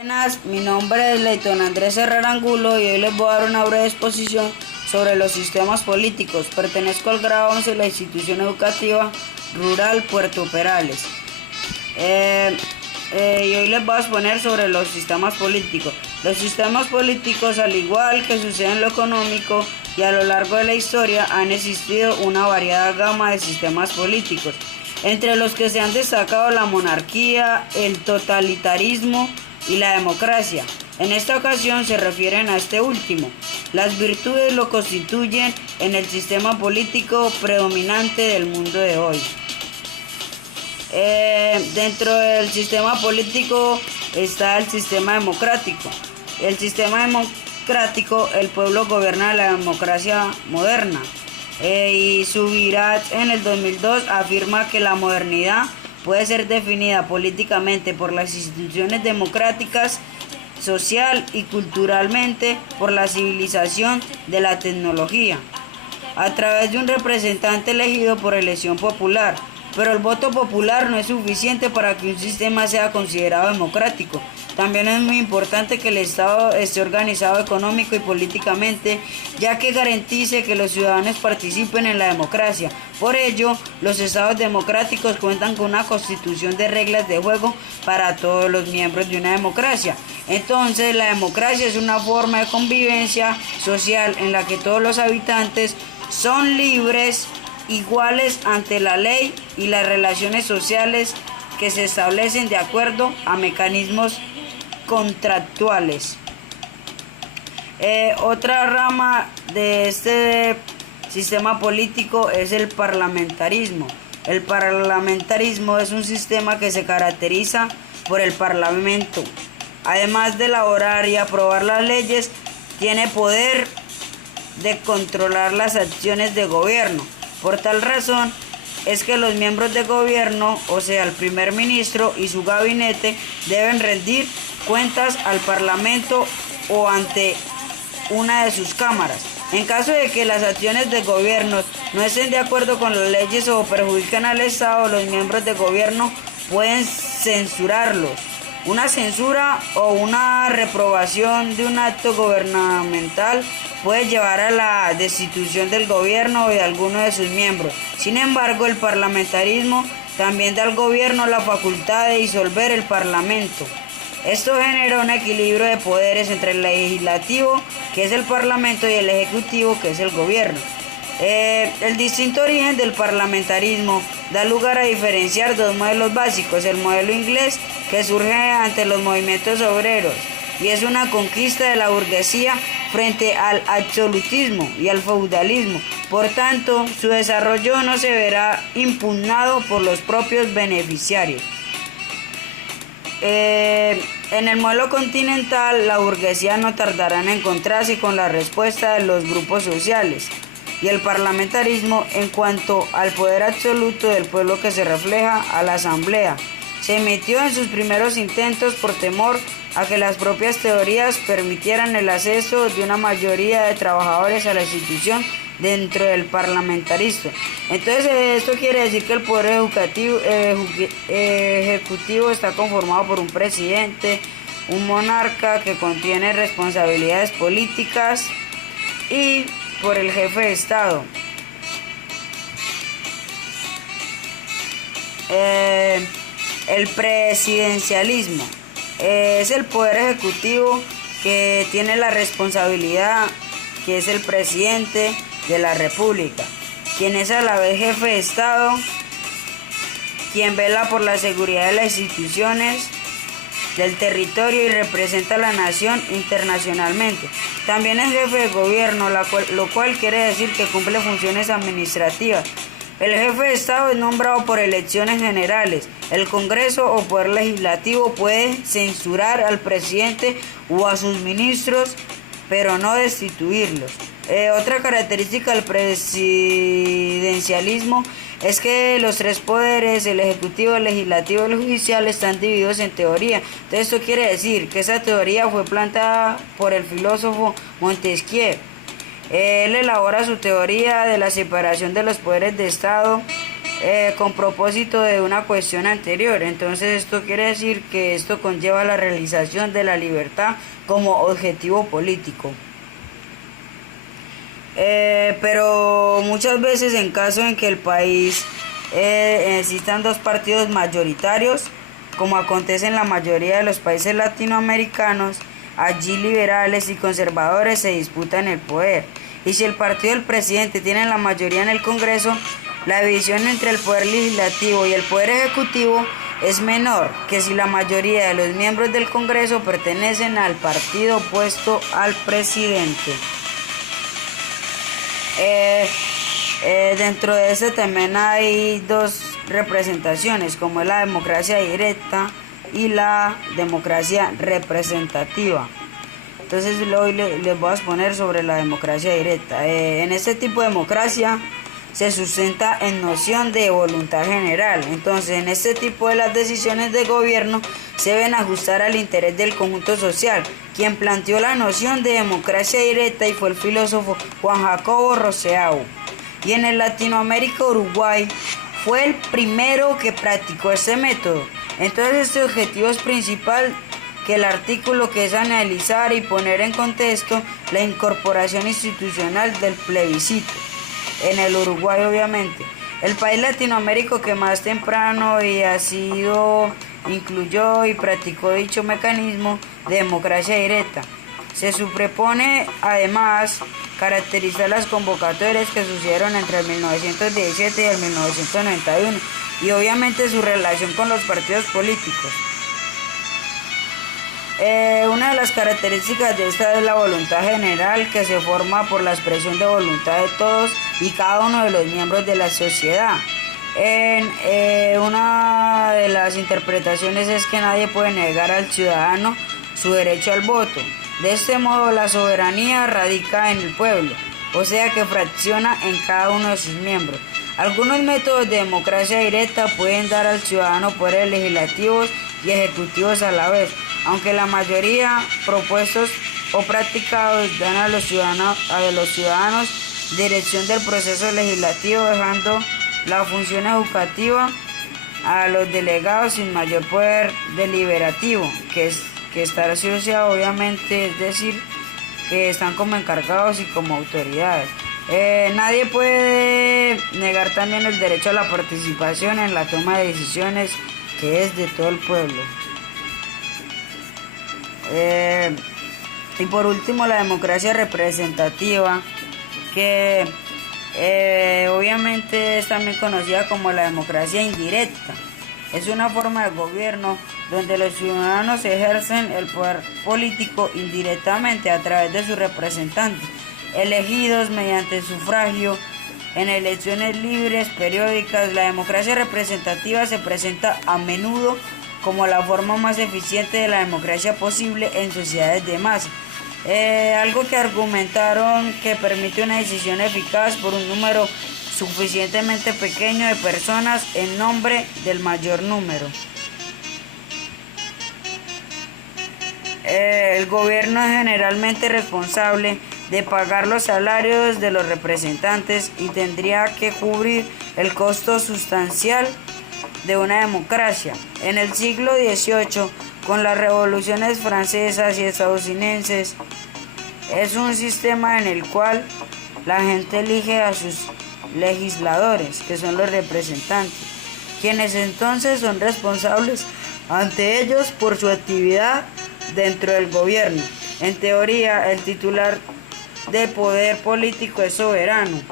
Buenas, mi nombre es Leighton Andrés Herrera Angulo y hoy les voy a dar una breve exposición sobre los sistemas políticos. Pertenezco al grado 11 de la institución educativa rural Puerto Perales. Y hoy les voy a exponer sobre los sistemas políticos. Los sistemas políticos, al igual que sucede en lo económico y a lo largo de la historia, han existido una variada gama de sistemas políticos, entre los que se han destacado la monarquía, el totalitarismo y la democracia. En esta ocasión se refieren a este último. Las virtudes lo constituyen en el sistema político predominante del mundo de hoy. Dentro del sistema político está el sistema democrático. El sistema democrático, el pueblo gobierna la democracia moderna. Y Subirats en el 2002 afirma que la modernidad puede ser definida políticamente por las instituciones democráticas, social y culturalmente por la civilización de la tecnología, a través de un representante elegido por elección popular. Pero el voto popular no es suficiente para que un sistema sea considerado democrático. También es muy importante que el Estado esté organizado económico y políticamente, ya que garantice que los ciudadanos participen en la democracia. Por ello, los estados democráticos cuentan con una constitución de reglas de juego para todos los miembros de una democracia. Entonces, la democracia es una forma de convivencia social en la que todos los habitantes son libres, iguales ante la ley y las relaciones sociales que se establecen de acuerdo a mecanismos contractuales. Otra rama de este sistema político es el parlamentarismo. El parlamentarismo es un sistema que se caracteriza por el parlamento. Además de elaborar y aprobar las leyes, tiene poder de controlar las acciones de gobierno. Por tal razón es que los miembros de gobierno, o sea, el primer ministro y su gabinete, deben rendir cuentas al Parlamento o ante una de sus cámaras. En caso de que las acciones de gobierno no estén de acuerdo con las leyes o perjudican al Estado, los miembros de gobierno pueden censurarlos. Una censura o una reprobación de un acto gubernamental puede llevar a la destitución del gobierno o de alguno de sus miembros. Sin embargo, el parlamentarismo también da al gobierno la facultad de disolver el parlamento. Esto genera un equilibrio de poderes entre el legislativo, que es el parlamento, y el ejecutivo, que es el gobierno. El distinto origen del parlamentarismo da lugar a diferenciar dos modelos básicos: el modelo inglés, que surge ante los movimientos obreros y es una conquista de la burguesía frente al absolutismo y al feudalismo. Por tanto, su desarrollo no se verá impugnado por los propios beneficiarios. En el modelo continental, la burguesía no tardará en encontrarse con la respuesta de los grupos sociales y el parlamentarismo en cuanto al poder absoluto del pueblo que se refleja a la asamblea. Se metió en sus primeros intentos por temor a que las propias teorías permitieran el acceso de una mayoría de trabajadores a la institución dentro del parlamentarismo. Entonces, esto quiere decir que el poder ejecutivo está conformado por un presidente, un monarca que contiene responsabilidades políticas, y por el jefe de Estado. El presidencialismo es el poder ejecutivo que tiene la responsabilidad, que es el presidente de la República, quien es a la vez jefe de Estado, quien vela por la seguridad de las instituciones del territorio y representa a la nación internacionalmente. También es jefe de gobierno, lo cual quiere decir que cumple funciones administrativas. El jefe de Estado es nombrado por elecciones generales. El Congreso o Poder Legislativo puede censurar al presidente o a sus ministros, pero no destituirlos. Otra característica del presidencialismo es que los tres poderes, el ejecutivo, el legislativo y el judicial, están divididos en teoría. Entonces, esto quiere decir que esa teoría fue planteada por el filósofo Montesquieu. Él elabora su teoría de la separación de los poderes de Estado con propósito de una cuestión anterior. Entonces esto quiere decir que esto conlleva la realización de la libertad como objetivo político. Pero muchas veces, en caso en que el país existan dos partidos mayoritarios, como acontece en la mayoría de los países latinoamericanos, allí liberales y conservadores se disputan el poder. Y si el partido del presidente tiene la mayoría en el Congreso, la división entre el poder legislativo y el poder ejecutivo es menor que si la mayoría de los miembros del Congreso pertenecen al partido opuesto al presidente. Dentro de este también hay dos representaciones, como es la democracia directa y la democracia representativa. Entonces hoy les voy a exponer sobre la democracia directa. En este tipo de democracia se sustenta en noción de voluntad general. Entonces, en este tipo de las decisiones de gobierno se deben ajustar al interés del conjunto social. Quien planteó la noción de democracia directa y fue el filósofo Juan Jacobo Rousseau. Y en el Latinoamérica, Uruguay fue el primero que practicó este método. Entonces, este objetivo es principal que el artículo, que es analizar y poner en contexto la incorporación institucional del plebiscito. En el Uruguay, obviamente, el país latinoamericano que más temprano incluyó y practicó dicho mecanismo de democracia directa. Se supone además caracterizar las convocatorias que sucedieron entre el 1917 y el 1991 y obviamente su relación con los partidos políticos. Una de las características de esta es la voluntad general, que se forma por la expresión de voluntad de todos y cada uno de los miembros de la sociedad. Una de las interpretaciones es que nadie puede negar al ciudadano su derecho al voto. De este modo, la soberanía radica en el pueblo, o sea que fracciona en cada uno de sus miembros. Algunos métodos de democracia directa pueden dar al ciudadano poderes legislativos y ejecutivos a la vez, aunque la mayoría propuestos o practicados dan a los ciudadanos dirección del proceso legislativo, dejando la función educativa a los delegados sin mayor poder deliberativo, que está asociado obviamente, es decir, que están como encargados y como autoridades. Nadie puede negar también el derecho a la participación en la toma de decisiones, que es de todo el pueblo. Y por último, la democracia representativa, que obviamente es también conocida como la democracia indirecta. Es una forma de gobierno donde los ciudadanos ejercen el poder político indirectamente a través de sus representantes, elegidos mediante sufragio en elecciones libres, periódicas. La democracia representativa se presenta a menudo como la forma más eficiente de la democracia posible en sociedades de masa. Algo que argumentaron que permite una decisión eficaz por un número suficientemente pequeño de personas en nombre del mayor número. El gobierno es generalmente responsable de pagar los salarios de los representantes y tendría que cubrir el costo sustancial de una democracia. En el siglo XVIII, con las revoluciones francesas y estadounidenses, es un sistema en el cual la gente elige a sus legisladores, que son los representantes, quienes entonces son responsables ante ellos por su actividad dentro del gobierno. En teoría, el titular de poder político es soberano,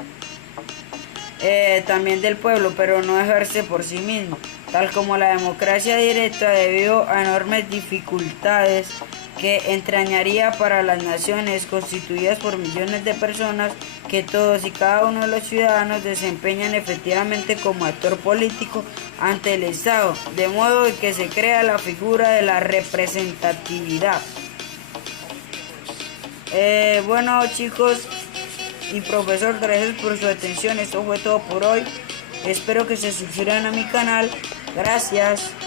también del pueblo, pero no ejerce por sí mismo, tal como la democracia directa, debido a enormes dificultades que entrañaría para las naciones constituidas por millones de personas, que todos y cada uno de los ciudadanos desempeñan efectivamente como actor político ante el Estado, de modo que se crea la figura de la representatividad. Bueno, chicos y profesor, gracias por su atención. Esto fue todo por hoy. Espero que se suscriban a mi canal. Gracias.